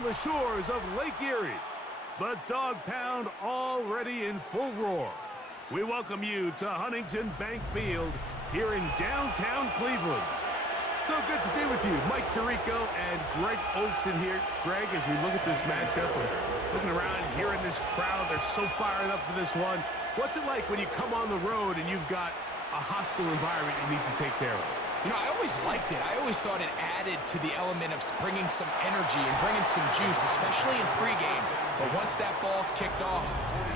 along the shores of Lake Erie. The Dog Pound already in full roar. We welcome you to Huntington Bank Field here in downtown Cleveland. So good to be with you. Mike Tirico and Greg Olson here. Greg, as we look at this matchup, we're looking around here in this crowd. They're so fired up for this one. What's it like when you come on the road and you've got a hostile environment you need to take care of? You know, I always liked it. I always thought it added to the element of bringing some energy and bringing some juice, especially in pregame. But once that ball's kicked off,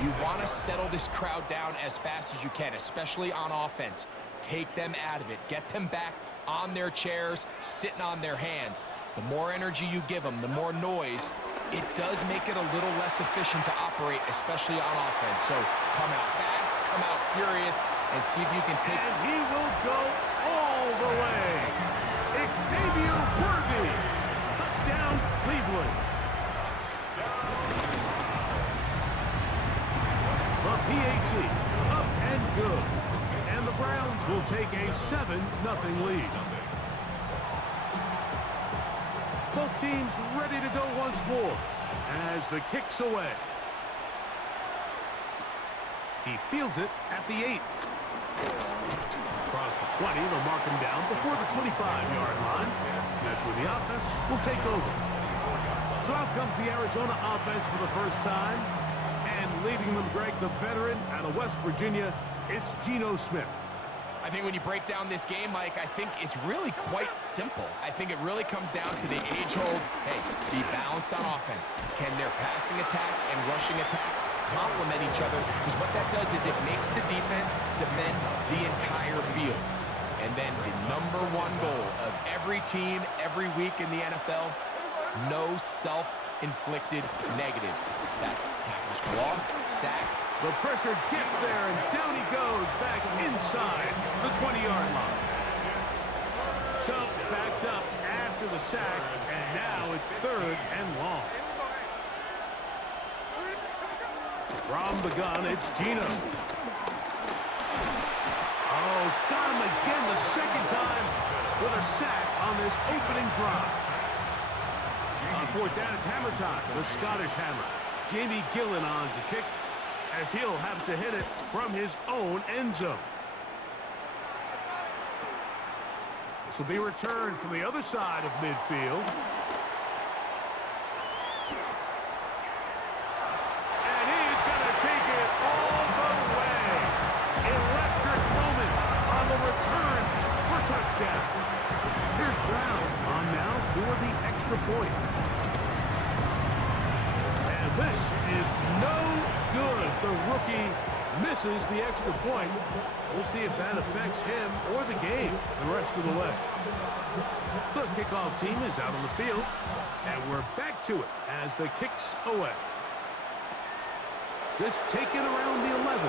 you want to settle this crowd down as fast as you can, especially on offense. Take them out of it. Get them back on their chairs, sitting on their hands. The more energy you give them, the more noise, it does make it a little less efficient to operate, especially on offense. So come out fast, come out furious, and see if you can take... And he will go all the way. Xavier Worthy. Touchdown, Cleveland. The PAT up and good. And the Browns will take a 7-0 lead. Both teams ready to go once more as the kick's away. He fields it at the 8. Across the 20, they'll mark him down before the 25-yard line. That's where the offense will take over. So out comes the Arizona offense for the first time. And leading them, Greg, the veteran out of West Virginia, it's Geno Smith. I think when you break down this game, Mike, I think it's really quite simple. I think it really comes down to the age-old, hey, be balanced on offense. Can their passing attack and rushing attack complement each other? Because what that does is it makes the defense defend the entire field. And then the #1 goal of every team, every week in the NFL, no self-inflicted negatives. That's tackles for loss, sacks. The pressure gets there, and down he goes back inside the 20-yard line. So backed up after the sack, and now it's 3rd and long. From the gun, it's Geno. Oh, got him again the second time with a sack on this opening drive. On 4th down, it's hammer time. The Scottish hammer. Jamie Gillen on to kick as he'll have to hit it from his own end zone. This will be returned from the other side of midfield. And he's going to take it all the way. Electric moment on the return for touchdown. Here's Brown on now for the extra point. This is no good. The rookie misses the extra point. We'll see if that affects him or the game the rest of the way. The kickoff team is out on the field, and we're back to it as the kick's away. This taken around the 11.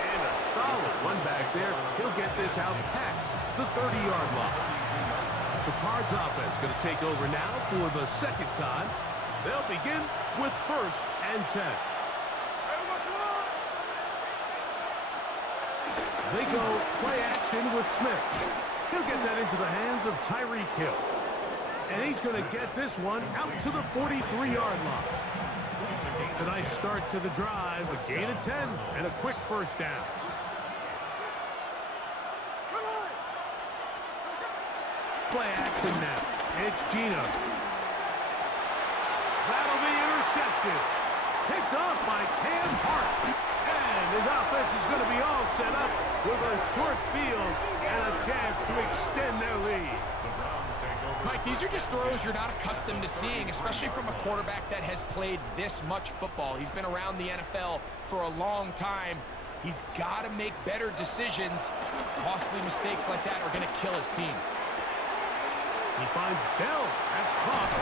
And a solid one back there. He'll get this out past the 30-yard line. The Cards offense going to take over now for the second time. They'll begin with 1st and 10. They go play action with Smith. He'll get that into the hands of Tyreek Hill. And he's going to get this one out to the 43-yard line. It's a nice start to the drive, a gain of 10, and a quick 1st down. Play action now. It's Geno. That'll be intercepted. Picked off by Cam Hart. And his offense is going to be all set up with a short field and a chance to extend their lead. Mike, these are just throws you're not accustomed to seeing, especially from a quarterback that has played this much football. He's been around the NFL for a long time. He's got to make better decisions. Costly mistakes like that are going to kill his team. He finds Bell. That's caught.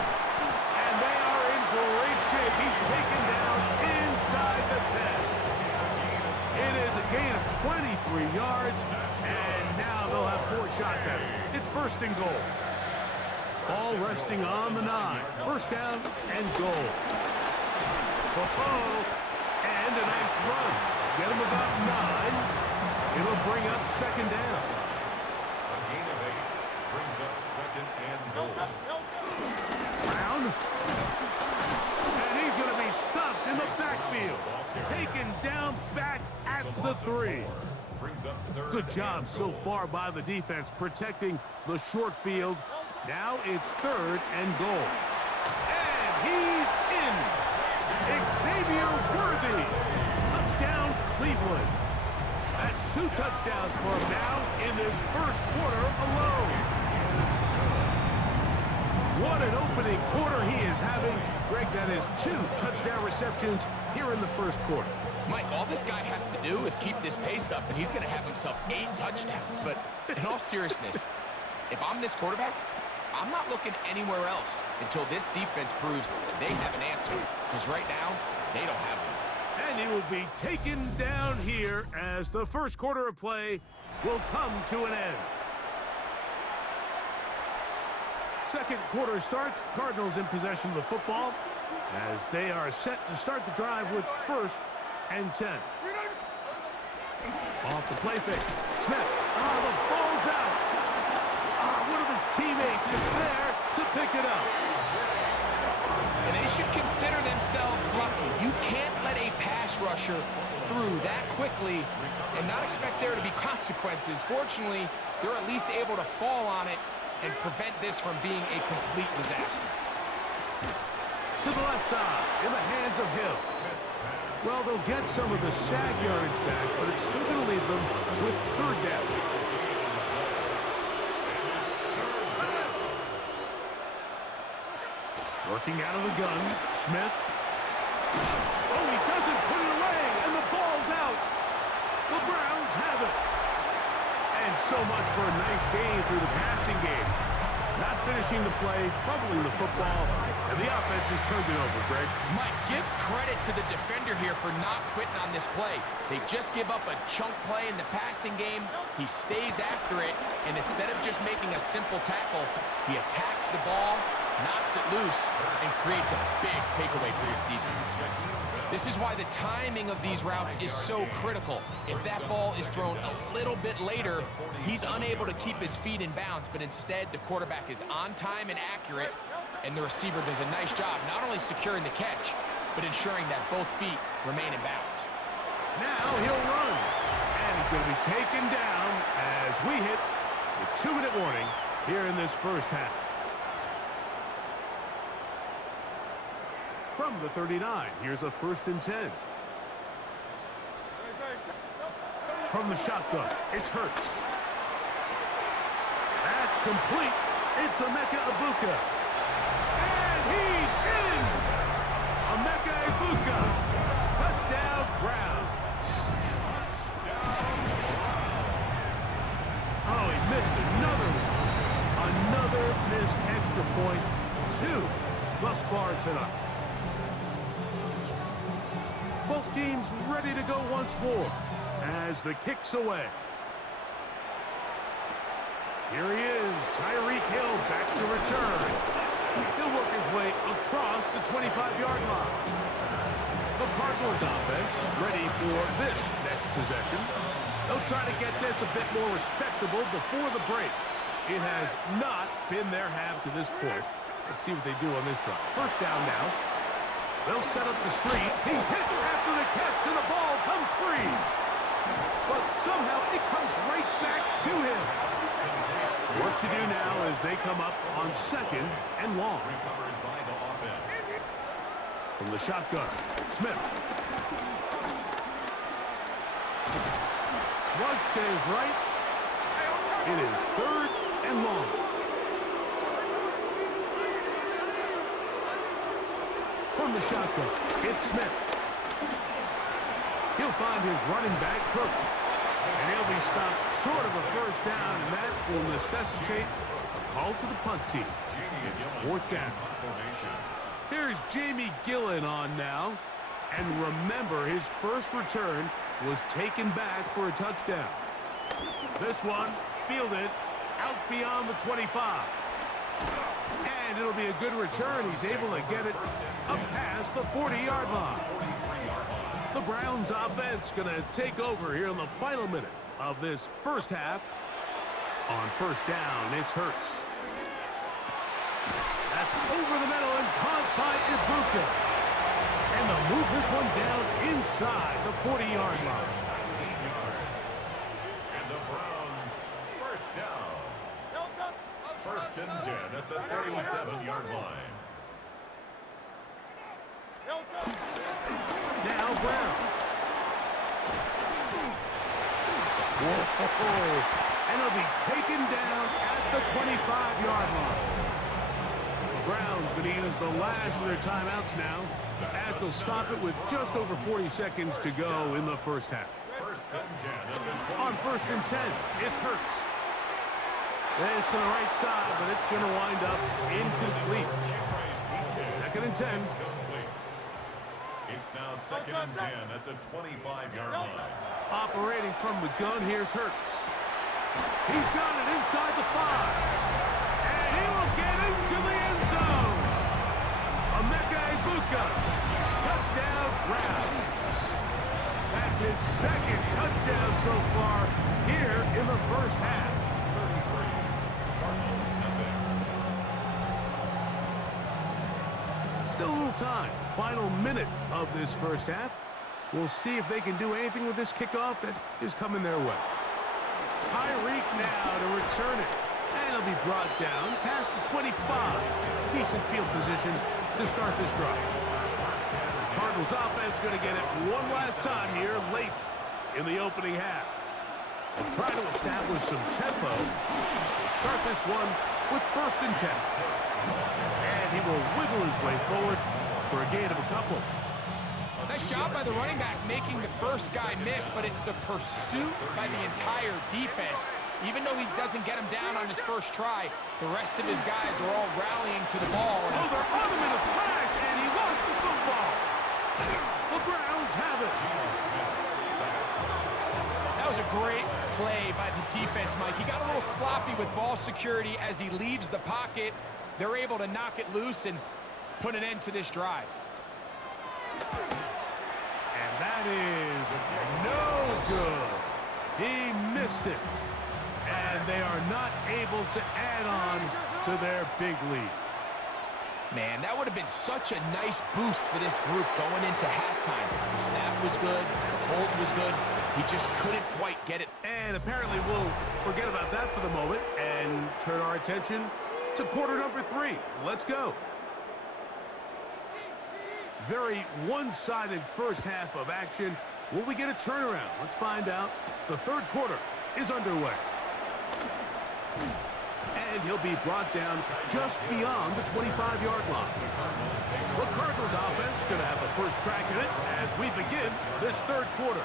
And they are in great shape. He's taken down inside the 10. It is a gain of 23 yards, and now they'll have 4 shots at it. It's 1st and goal. Ball resting on the 9. 1st down and goal. Oh, and a nice run. Get him about 9. It'll bring up 2nd down. A gain of 8 brings up 2nd and goal. Brown. And he's going to be stopped in the backfield. Taken down back at the 3. Good job so far by the defense protecting the short field. Now it's 3rd and goal. And he's in. Xavier Worthy. Touchdown, Cleveland. That's 2 touchdowns for him now in this first quarter alone. What an opening quarter he is having. Greg, that is 2 touchdown receptions here in the first quarter. Mike, all this guy has to do is keep this pace up, and he's going to have himself 8 touchdowns. But in all seriousness, if I'm this quarterback, I'm not looking anywhere else until this defense proves they have an answer. Because right now, they don't have one. And he will be taken down here as the first quarter of play will come to an end. Second quarter starts. Cardinals in possession of the football as they are set to start the drive with 1st and 10. Off the play fake. Smith. Oh, the ball's out. One of his teammates is there to pick it up. And they should consider themselves lucky. You can't let a pass rusher through that quickly and not expect there to be consequences. Fortunately, they're at least able to fall on it and prevent this from being a complete disaster. To the left side, in the hands of Hill. Well, they'll get some of the sag yardage back, but it's still going to leave them with 3rd down. Working out of the gun, Smith. Oh, he doesn't put it away, and the ball's out. The Browns have it. And so much for a nice gain through the passing game. Not finishing the play, fumbling the football, and the offense has turned it over, Greg. Mike, give credit to the defender here for not quitting on this play. They just give up a chunk play in the passing game. He stays after it, and instead of just making a simple tackle, he attacks the ball, knocks it loose, and creates a big takeaway for his defense. This is why the timing of these routes is so critical. If that ball is thrown a little bit later, he's unable to keep his feet in bounds, but instead the quarterback is on time and accurate, and the receiver does a nice job not only securing the catch, but ensuring that both feet remain in bounds. Now he'll run, and he's going to be taken down as we hit the 2-minute warning here in this first half. From the 39, here's a 1st and 10. From the shotgun, it's Hurts. That's complete. It's Emeka Egbuka. And he's in! Emeka Egbuka. Touchdown, Browns. Oh, he's missed another one. Another missed extra point. 2 thus far tonight. Both teams ready to go once more as the kick's away. Here he is, Tyreek Hill back to return. He'll work his way across the 25-yard line. The Cardinals offense ready for this next possession. They'll try to get this a bit more respectable before the break. It has not been their half to this point. Let's see what they do on this drive. 1st down now. They'll set up the screen. He's hit after the catch, and the ball comes free. But somehow it comes right back to him. Work to do now as they come up on 2nd and long. From the shotgun, Smith. Flush to his right. It is 3rd and long. From the shotgun, it's Smith. He'll find his running back, Cook. And he'll be stopped short of a 1st down, and that will necessitate a call to the punt team. It's 4th down. Here's Jamie Gillen on now. And remember, his first return was taken back for a touchdown. This one fielded out beyond the 25. And it'll be a good return. He's able to get it up past the 40-yard line. The Browns offense going to take over here in the final minute of this first half. On 1st down, it's Hurts. That's over the middle and caught by Ibuka. And they'll move this one down inside the 40-yard line. 19 yards. And the Browns, first down. First and 10 at the 37-yard line. Now Brown. Whoa. And he'll be taken down at the 25-yard line. The Browns going to use the last of their timeouts now, as they'll stop it with just over 40 seconds to go in the first half. First and 10 at the 20. On first and 10, it's Hurts. This to the right side, but it's going to wind up incomplete. Second and 10. It's now second and 10 at the 25-yard line. Operating from the gun, here's Hurts. He's got it inside the 5. And he will get into the end zone. Emeka Ibuka. Touchdown, Browns. That's his second touchdown so far here in the first half. 33. Cardinals nothing. Still a little time. Final minute of this first half. We'll see if they can do anything with this kickoff that is coming their way. Tyreek now to return it. And he'll be brought down past the 25. Decent field position to start this drive. Cardinals offense going to get it one last time here late in the opening half. They'll try to establish some tempo. We'll start this one with first and 10. And he will wiggle his way forward for a gain of a couple. Nice job by the running back making the first guy miss, but it's the pursuit by the entire defense. Even though he doesn't get him down on his first try, the rest of his guys are all rallying to the ball. Oh, they're on him in a flash, and he lost the football. The Browns have it. That was a great play by the defense, Mike. He got a little sloppy with ball security as he leaves the pocket. They're able to knock it loose and put an end to this drive. And that is no good. He missed it. And they are not able to add on to their big lead. Man, that would have been such a nice boost for this group going into halftime. The snap was good. The hold was good. He just couldn't quite get it. And apparently we'll forget about that for the moment and turn our attention to quarter number 3. Let's go. Very one-sided first half of action. Will we get a turnaround? Let's find out. The third quarter is underway. And he'll be brought down just beyond the 25-yard line. The Cardinals offense going to have the first crack at it as we begin this third quarter.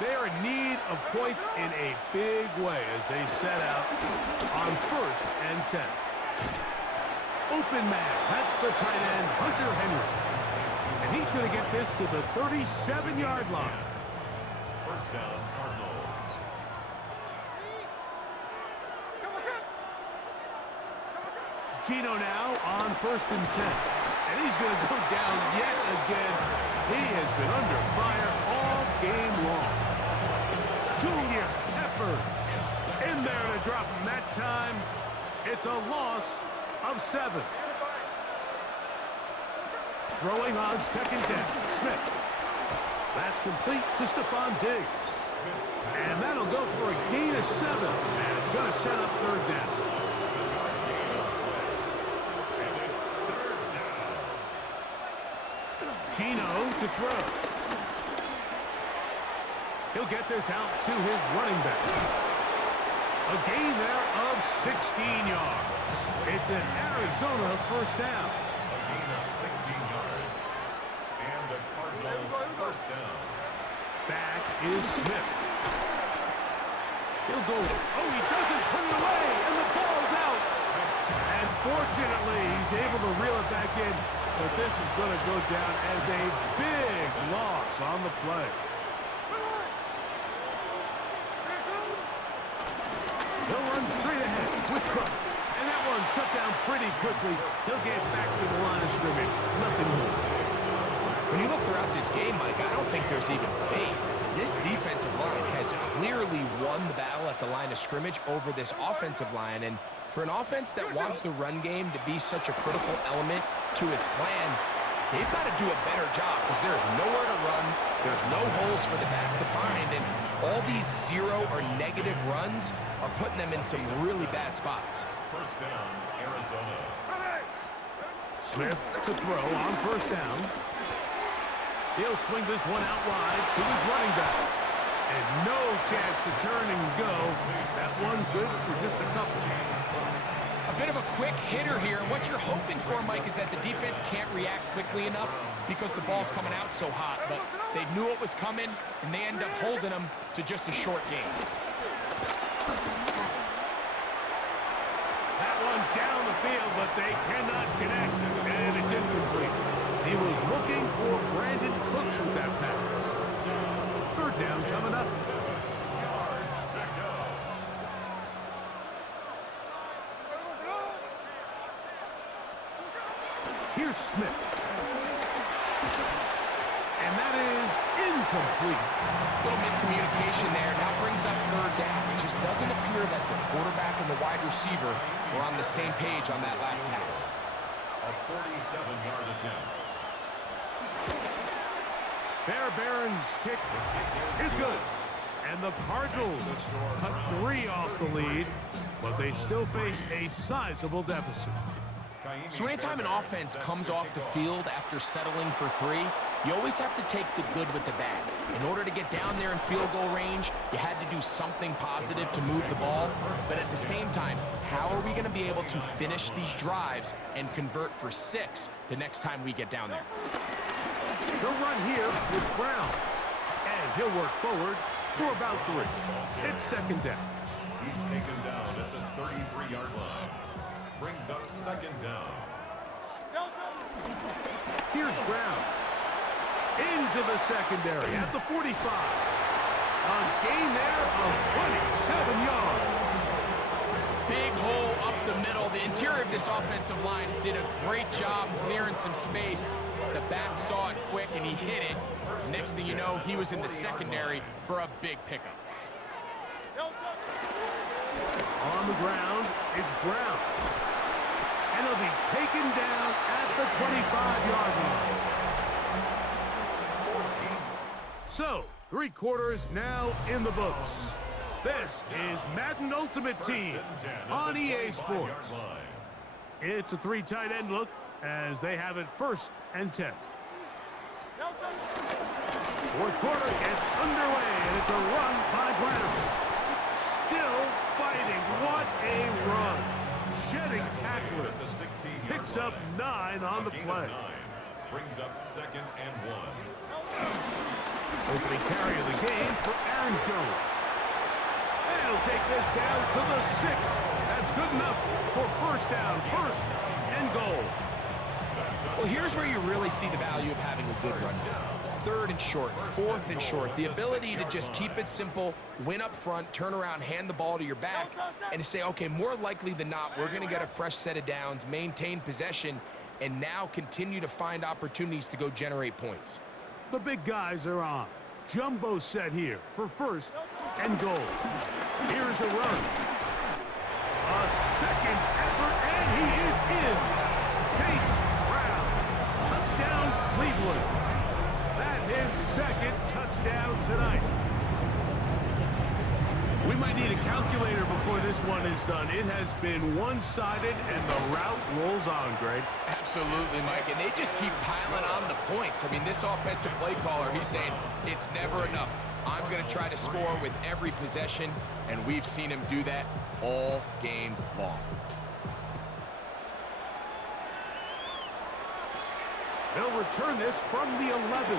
They are in need of points in a big way as they set out on first and 10. Open man. That's the tight end, Hunter Henry. And he's going to get this to the 37-yard line. First down, Cardinals. Gino now on first and 10. And he's going to go down yet again. He has been under fire all game long. Julius Peppers in there to drop him that time. It's a loss of 7. Throwing on second down, Smith. That's complete to Stephon Diggs. And that'll go for a gain of 7. And it's going to set up third down. Gino to throw. He'll get this out to his running back. A gain there of 16 yards. It's an Arizona first down. A gain of 16 yards. And the Cardinals first down. Back is Smith. He'll go. Oh, he doesn't put it away, and the ball's out. And fortunately, he's able to reel it back in. But this is going to go down as a big loss on the play. He'll run straight ahead with Cook. And that one shut down pretty quickly. He'll get back to the line of scrimmage. Nothing more. When you look throughout this game, Mike, I don't think there's even debate. This defensive line has clearly won the battle at the line of scrimmage over this offensive line. And For an offense that wants the run game to be such a critical element to its plan, they've got to do a better job because there's nowhere to run, there's no holes for the back to find, and all these zero or negative runs are putting them in some really bad spots. First down, Arizona. Smith to throw on first down. He'll swing this one out wide to his running back. And no chance to turn and go. That one good for just a couple. A bit of a quick hitter here. What you're hoping for, Mike, is that the defense can't react quickly enough because the ball's coming out so hot. But they knew it was coming, and they end up holding them to just a short game. That one down the field, but they cannot connect. And it's incomplete. He was looking for Brandon Cooks with that pass. Third down coming up. Yards to go. Here's Smith. And that is incomplete. Little miscommunication there. Now brings up third down. It just doesn't appear that the quarterback and the wide receiver were on the same page on that last pass. A 47-yard attempt. Fairbairn's kick is good. And the Cardinals cut 3 off the lead, but they still face a sizable deficit. So anytime an offense comes off the field after settling for 3, you always have to take the good with the bad. In order to get down there in field goal range, you had to do something positive to move the ball. But at the same time, how are we going to be able to finish these drives and convert for 6 the next time we get down there? They'll run here with Brown. And he'll work forward for about 3. It's second down. He's taken down at the 33-yard line. Brings up second down. Here's Brown. Into the secondary at the 45. A gain there of 27 yards. Big hole up the middle. The interior of this offensive line did a great job clearing some space. The back saw it quick, and he hit it. Next thing you know, he was in the secondary for a big pickup. On the ground, it's Brown. And he'll be taken down at the 25-yard line. So, 3 quarters now in the books. This is Madden Ultimate Team on EA Sports. It's a 3 tight end look as they have it 1st and 10. Fourth quarter gets underway, and it's a run by Brown. Still fighting. What a run. Shedding tacklers. Picks up 9 on the play. Brings up second and 1. Opening carry of the game for Aaron Jones. And he'll take this down to the 6. That's good enough for first down, 1st and goal. Well, here's where you really see the value of having a good run game. 3rd and short, 4th and short. The ability to just keep it simple, win up front, turn around, hand the ball to your back, and to say, okay, more likely than not, we're going to get a fresh set of downs, maintain possession, and now continue to find opportunities to go generate points. The big guys are on. Jumbo set here for 1st and goal. Here's a run. A second effort, and he is in. Chase Brown. Touchdown, Cleveland. His 2nd touchdown tonight. We might need a calculator before this one is done. It has been one-sided, and the route rolls on, Greg. Absolutely, Mike, and they just keep piling on the points. I mean, this offensive play caller, he's saying it's never enough. I'm going to try to score with every possession, and we've seen him do that all game long. They'll return this from the 11.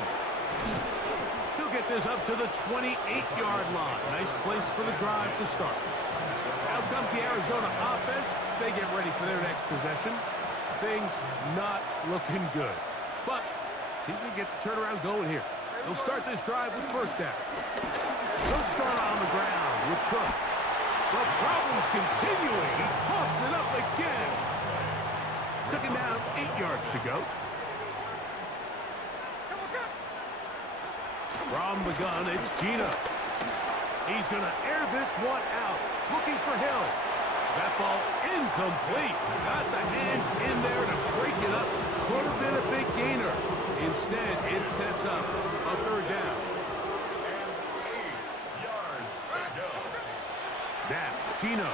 He'll get this up to the 28-yard line. Nice place for the drive to start. Out comes the Arizona offense. They get ready for their next possession. Things not looking good. But see if they get the turnaround going here. They'll start this drive with first down. They'll start on the ground with Cook. The problem's continuing. He coughs it up again. Second down, 8 yards to go. From the gun, it's Gino. He's going to air this one out. Looking for Hill. That ball incomplete. Got the hands in there to break it up. Could have been a big gainer. Instead, it sets up a third down. And 8 yards to go. Now, Gino.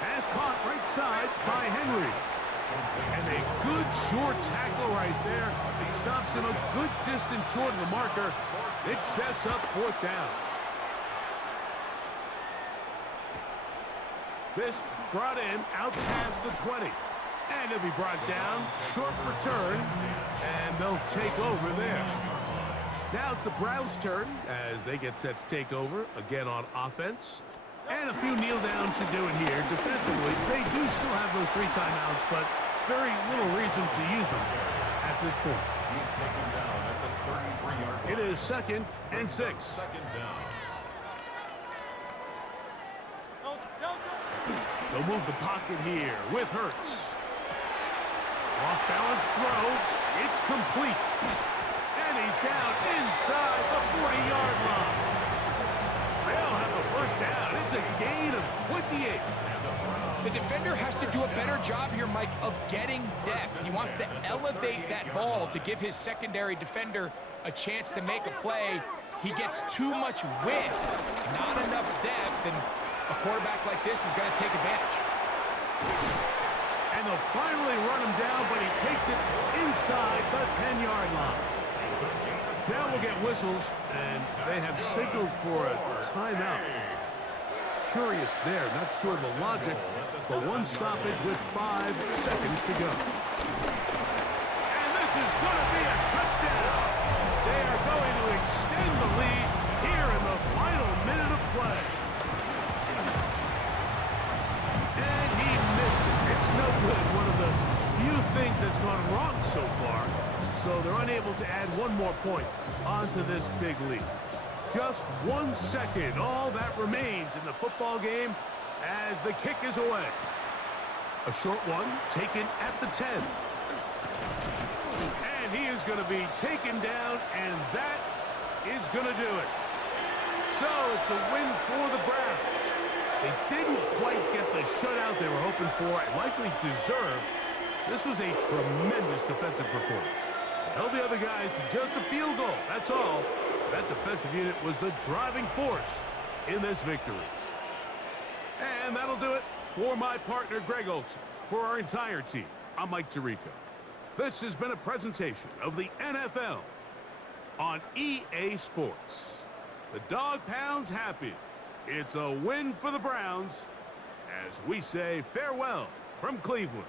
Pass caught right side by Henry. And a good short tackle right there. It stops him a good distance short of the marker. It sets up fourth down. This brought in out past the 20. And it'll be brought down. Short return. And they'll take over there. Now it's the Browns' turn as they get set to take over again on offense. And a few kneel downs should do it here. Defensively, they do still have those 3 timeouts, but very little reason to use them at this point. He's taken down at the 33-yard line. It is 2nd and 6. Second down. They'll move the pocket here with Hurts. Off-balance throw. It's complete. And he's down inside the 40-yard line. They'll have a first down. It's a gain of 28. The defender has to do a better job here, Mike, of getting depth. He wants to elevate that ball to give his secondary defender a chance to make a play. He gets too much width, not enough depth, and a quarterback like this is going to take advantage. And they'll finally run him down, but he takes it inside the 10-yard line. Now we'll get whistles, and they have signaled for a timeout. Curious there, not sure the logic, but one stoppage with 5 seconds to go. And this is going to be a touchdown. They are going to extend the lead here in the final minute of play. And he missed it. It's no good. One of the few things that's gone wrong so far. So they're unable to add one more point onto this big lead. Just 1 second, all that remains in the football game as the kick is away. A short one taken at the 10. And he is going to be taken down, and that is going to do it. So it's a win for the Browns. They didn't quite get the shutout they were hoping for and likely deserved. This was a tremendous defensive performance. Held the other guys to just a field goal, that's all. That defensive unit was the driving force in this victory. And that'll do it for my partner, Greg Olson. For our entire team, I'm Mike Tirico. This has been a presentation of the NFL on EA Sports. The Dog Pound's happy. It's a win for the Browns as we say farewell from Cleveland.